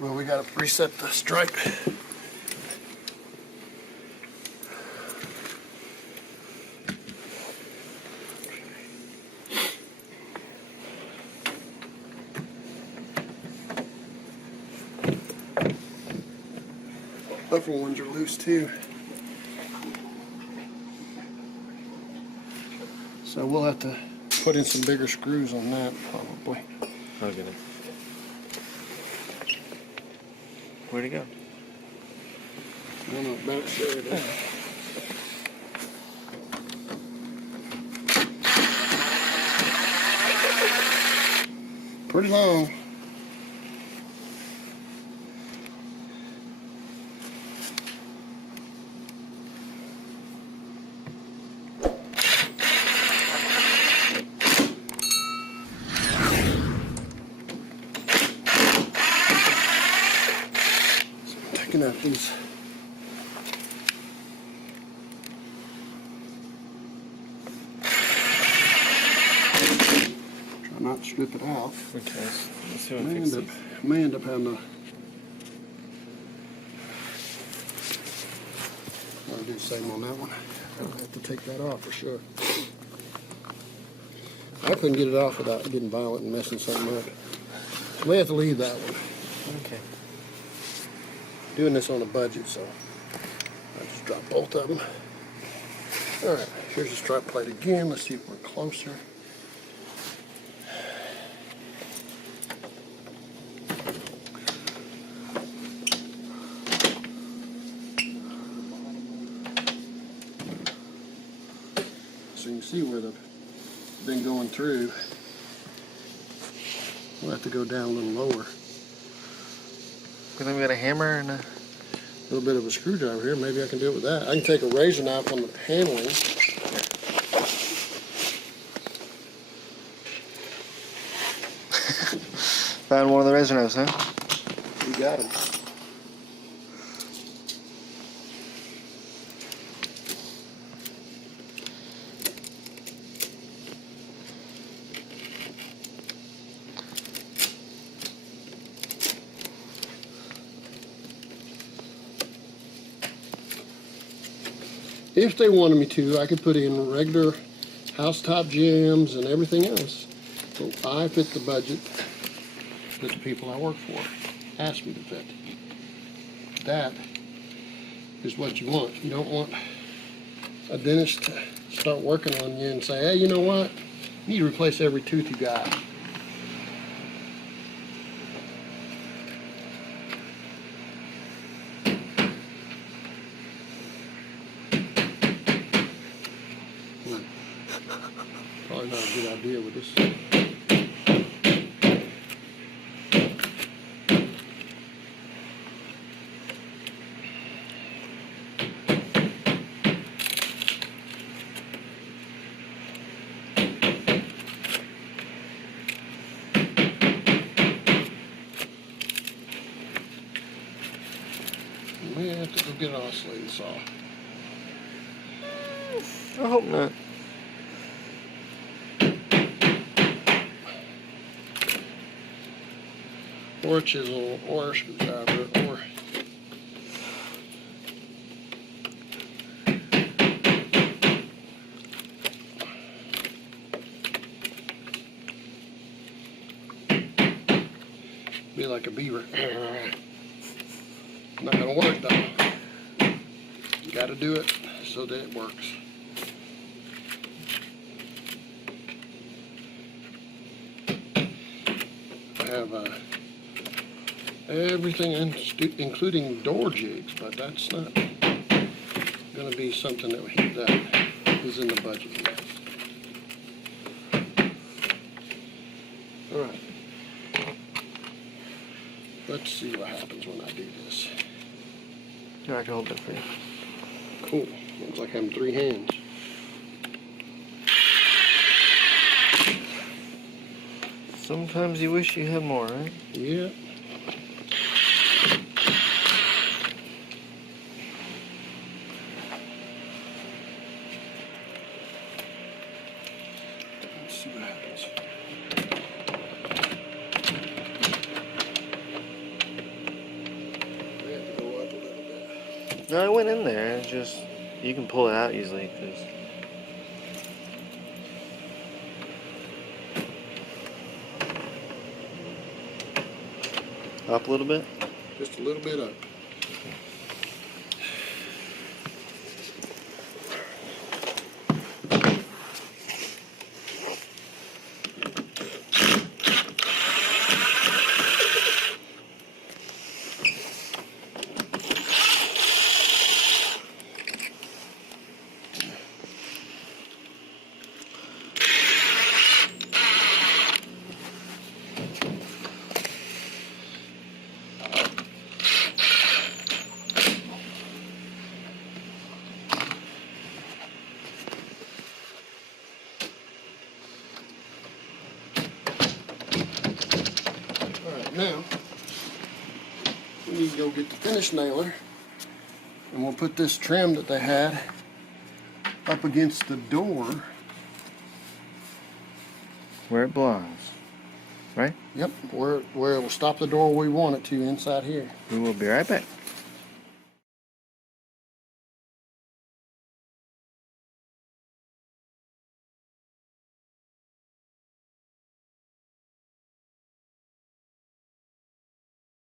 Well, we got to preset the stripe. Upper ones are loose too. So we'll have to put in some bigger screws on that probably. Oh goodness. Where'd it go? I don't know about it. There it is. Pretty long. Taking out these. Try not to strip it out. Okay, let's see what May fix end, it. up, may end up having to I'll do the same on that one. I'll have to take that off for sure. I couldn't get it off without getting violent and messing something up. We have to leave that one. Okay. Doing this on a budget, so I just dropped both of them. All right, here's the stripe plate again. Let's see if we're closer. So you can see where they've been going through. We'll have to go down a little lower. Good thing we got a hammer and a... Little bit of a screwdriver here. Maybe I can do it with that. I can take a razor knife on the paneling. Found one of the razor knives, huh? You got him. If they wanted me to, I could put in regular housetop gems and everything else. So I fit the budget that the people I work for asked me to fit. That is what you want. You don't want a dentist to start working on you and say, hey, you know what? You need to replace every tooth you got. Probably not a good idea with this. We have to go get an oscillating saw. I hope not. Or a chisel, or a screwdriver, or be like a beaver. Not gonna work though. You gotta do it so that it works. I have everything, including door jigs, but that's not going to be something that is in the budget yet. All right. Let's see what happens when I do this. Here, I can hold that for you. Cool. Looks like having 3 hands. Sometimes you wish you had more, right? Yeah. happens. We have to go up a little bit. No, I went in there. It's just you can pull it out easily because. Up a little bit. Just a little bit up. Now, we need to go get the finish nailer, and we'll put this trim that they had up against the door. Where it belongs, right? Yep, where it will stop the door we want it to inside here. We will be right back.